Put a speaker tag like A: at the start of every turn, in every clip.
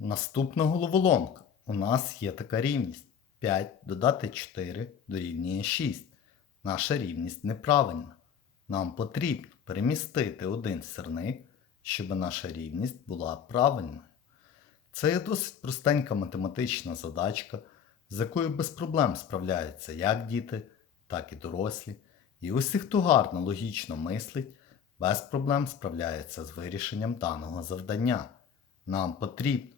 A: Наступна головоломка. У нас є така рівність. 5 додати 4 дорівнює 6. Наша рівність неправильна. Нам потрібно перемістити один сирник, щоб наша рівність була правильною. Це є досить простенька математична задачка, з якою без проблем справляються як діти, так і дорослі. І усі, хто гарно логічно мислить, без проблем справляється з вирішенням даного завдання. Нам потрібно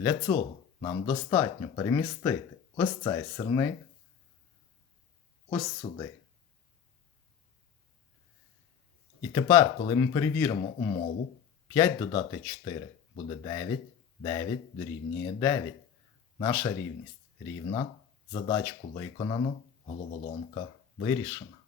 A: Для цього нам достатньо перемістити ось цей сирник ось сюди. І тепер, коли ми перевіримо умову, 5 додати 4 буде 9, 9 дорівнює 9. Наша рівність рівна, задачку виконано, головоломка вирішена.